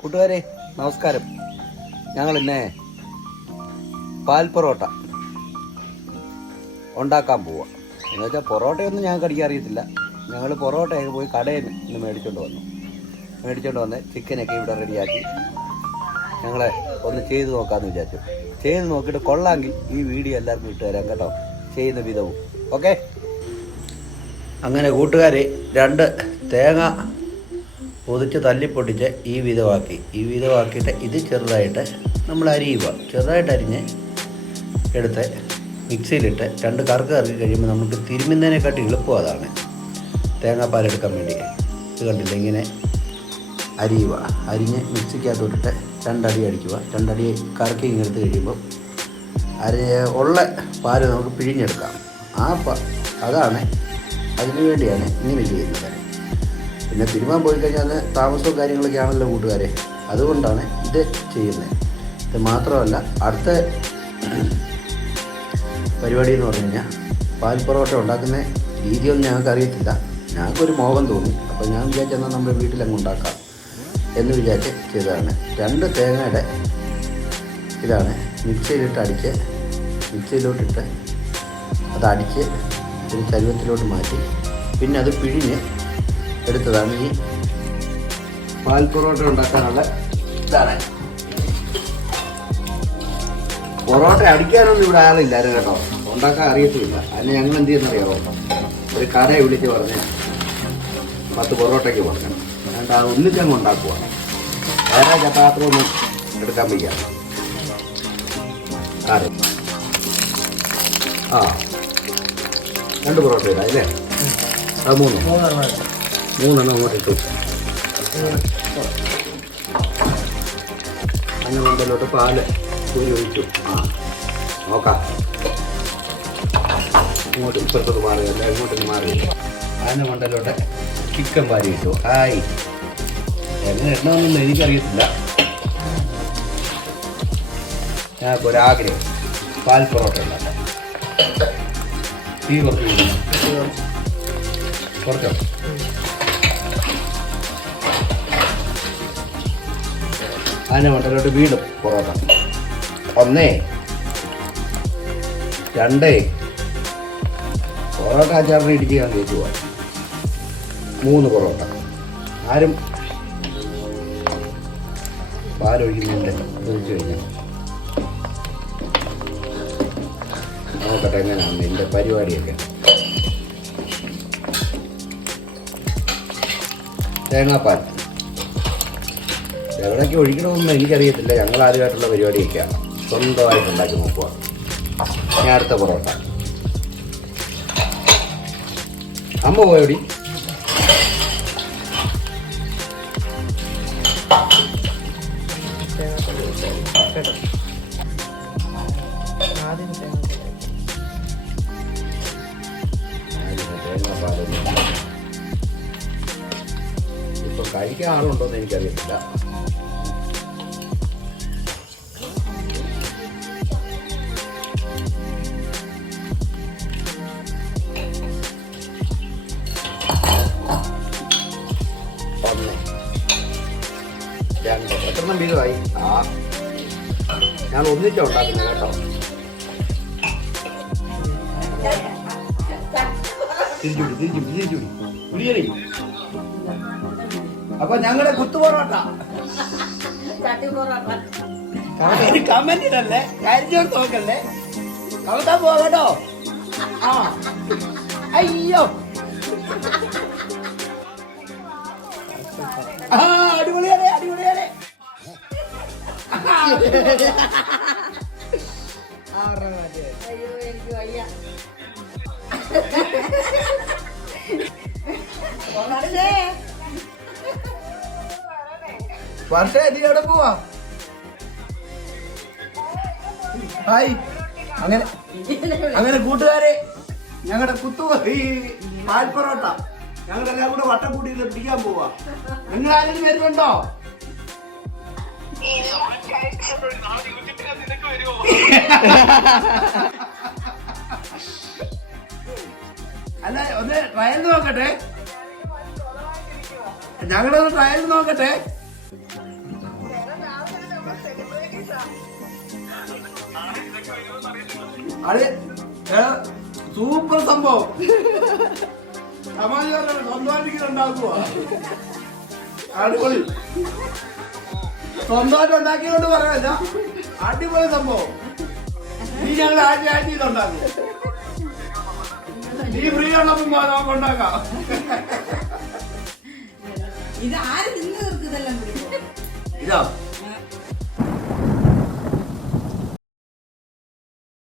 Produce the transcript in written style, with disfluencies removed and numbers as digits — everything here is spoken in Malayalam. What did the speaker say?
കൂട്ടുകാരെ നമസ്കാരം. ഞങ്ങൾ ഇന്ന് പാൽ പൊറോട്ട ഉണ്ടാക്കാൻ പോവുക. എന്ന് വെച്ചാൽ പൊറോട്ടയൊന്നും ഞങ്ങൾക്ക് അടിക്കാൻ അറിയത്തില്ല. ഞങ്ങൾ പൊറോട്ടയൊക്കെ പോയി കടയിൽ നിന്ന് മേടിച്ചുകൊണ്ട് വന്ന് ചിക്കനൊക്കെ ഇവിടെ റെഡിയാക്കി ഞങ്ങളെ ഒന്ന് ചെയ്ത് നോക്കാമെന്ന് വിചാരിച്ചു. ചെയ്ത് നോക്കിയിട്ട് കൊള്ളാമെങ്കിൽ ഈ വീഡിയോ എല്ലാവർക്കും ഇട്ട് തരാം കേട്ടോ, ചെയ്യുന്ന വിധവും. ഓക്കെ. അങ്ങനെ കൂട്ടുകാരെ 2 തേങ്ങ പൊതിച്ച് തല്ലിപ്പൊട്ടിച്ച് ഈ വിധമാക്കിയിട്ട് ഇത് ചെറുതായിട്ട് നമ്മൾ അരിയുക. ചെറുതായിട്ട് അരിഞ്ഞ് എടുത്ത് മിക്സിയിലിട്ട് 2 കറക്കി കഴിയുമ്പോൾ നമുക്ക് തിരുമുന്നതിനെക്കാട്ടി എളുപ്പം അതാണ് തേങ്ങാപ്പാലെടുക്കാൻ വേണ്ടി. ഇത് കണ്ടില്ല, ഇങ്ങനെ അരിയുക. അരിഞ്ഞ് മിക്സിക്കകത്തോട്ടിട്ട് 2 അടി അടിക്കുക. 2 അടി കറക്കി ഇങ്ങെടുത്ത് കഴിയുമ്പോൾ ഉള്ള പാല് നമുക്ക് പിഴിഞ്ഞെടുക്കാം. അതാണ് അതിനു വേണ്ടിയാണ് ഇങ്ങനെ ചെയ്യുന്നത്. പിന്നെ തിരുമാൻ പോയി കഴിഞ്ഞാൽ താമസവും കാര്യങ്ങളൊക്കെ ആണല്ലോ കൂട്ടുകാരെ, അതുകൊണ്ടാണ് ഇത് ചെയ്യുന്നത്. ഇത് മാത്രമല്ല, അടുത്ത പരിപാടി എന്ന് പറഞ്ഞു കഴിഞ്ഞാൽ പാൽ പൊറോട്ട ഉണ്ടാക്കുന്ന രീതിയൊന്നും ഞങ്ങൾക്ക് അറിയത്തില്ല. ഞങ്ങൾക്കൊരു മോഹം തോന്നി. അപ്പോൾ ഞാൻ വിചാരിച്ചെന്നാൽ നമ്മുടെ വീട്ടിലങ്ങ് ഉണ്ടാക്കാം എന്ന് വിചാരിച്ച് ചെയ്തതാണ്. 2 തേങ്ങയുടെ ഇതാണ് മിക്സിയിലോട്ടിട്ട് അതടിച്ച് ഒരു ചരുവത്തിലോട്ട് മാറ്റി പിന്നെ അത് പിഴിഞ്ഞ് എടുത്തതാണ് ഈ പാൽ പൊറോട്ട ഉണ്ടാക്കാനുള്ള ഇതാണ്. പൊറോട്ട അടിക്കാനൊന്നും ഇവിടെ ആളില്ലായിരുന്നു കേട്ടോ, ഉണ്ടാക്കാൻ അറിയത്തില്ല. അതിന് ഞങ്ങൾ എന്ത് ചെയ്യുന്നറിയാമോ, ഒരു കടയെ വിളിച്ച് പറഞ്ഞ് 10 പൊറോട്ടയ്ക്ക് പറഞ്ഞു. എന്നിട്ട് അത് ഒന്നിച്ചങ്ങ് ഉണ്ടാക്കുക. വേറെ ചപ്പാത്രമൊന്നും എടുക്കാൻ വയ്യ. ആ 2 പൊറോട്ട ഇടാം അല്ലേ? അത് 3 അങ്ങോട്ട് ഇട്ടു. അങ്ങനെ മണ്ടലോട്ട് പാല് കൂരി ഒഴിച്ചു. നോക്കാം, ഇങ്ങോട്ട് ഇപ്പുറത്തോട്ട് മാറുകയല്ല, ഇങ്ങോട്ടൊന്ന് മാറുകയില്ല. അതിൻ്റെ മണ്ടലോട്ട് ചിക്കൻ പാരി ഇട്ടു. എങ്ങനെ ഇടണമെന്നൊന്നും എനിക്കറിയത്തില്ല. ഞങ്ങൾക്കൊരാഗ്രഹം പാൽ പൊറോട്ട ഉണ്ടാക്കാം. തീ കുറച്ചോ അതിൻ്റെ മണ്ടലോട്ട് വീണ്ടും പൊറോട്ട. 1 2 പൊറോട്ട അച്ചാറിന് ഇടിച്ച് ഞാൻ കയറ്റി പോവാം. 3 പൊറോട്ട. ആരും പാലൊഴിക്കുന്നുണ്ട് ഒഴിച്ചു കഴിഞ്ഞാൽ നോക്കട്ടെ എങ്ങനെയാണ് എൻ്റെ പരിപാടിയൊക്കെ. തേങ്ങാപ്പാൽ എവിടേക്ക് ഒഴിക്കണമെന്ന് എനിക്കറിയത്തില്ല. ഞങ്ങൾ ആദ്യമായിട്ടുള്ള പരിപാടിയൊക്കെയാണ്, സ്വന്തമായിട്ട് ഉണ്ടാക്കി നോക്കുക. ഞാൻ അടുത്ത പൊറോട്ട. അമ്മ പോയോടി. ഇപ്പൊ കഴിക്കാൻ ആളുണ്ടോന്ന് എനിക്കറിയത്തില്ല. എത്ര വീതമായി? ഞാൻ ഒന്നിച്ചാ ഉണ്ടാക്കുന്നത് കേട്ടോ. തിരിച്ചുപിടി. അപ്പൊ ഞങ്ങളുടെ കുത്തുപൊറോട്ട കമന്റിനല്ലേ, കാര്യം നോക്കല്ലേ, കമത്താൻ പോവാ കേട്ടോ. അയ്യോ അടിപൊളിയാണ്. അയ്യോ എനിക്ക് വയ്യ. വർഷ നീ എവിടെ പോവാ? ഹായ്. അങ്ങനെ കൂട്ടുകാരെ, ഞങ്ങളുടെ ഈ പാൽ പൊറോട്ട ഞങ്ങളെല്ലാം കൂടെ വട്ടം കൂട്ടിയിട്ട് പിടിക്കാൻ പോവാ. നിങ്ങൾ ആരെങ്കിലും വരുന്നുണ്ടോ? അല്ല, ഒന്ന് ട്രയൽ നോക്കട്ടെ. ഞങ്ങളൊന്ന് ട്രയൽ നോക്കട്ടെ. അത് സൂപ്പർ സംഭവം. സമാജം സ്വന്തമായിട്ട് ഉണ്ടാക്കുക. അടിപൊളി. സ്വന്തമായിട്ട് ഉണ്ടാക്കിയോണ്ട് പറയാ, അടിപൊളി സംഭവം. നീ ഞങ്ങൾ ആഴ്ച ഇതുണ്ടാക്കും. നീ ഫ്രീ ഉള്ളപ്പം നമുക്ക് ഉണ്ടാക്കാം. ഇത് ആര് തിന്നു തീർക്കുന്നതെല്ലാം ഇതാ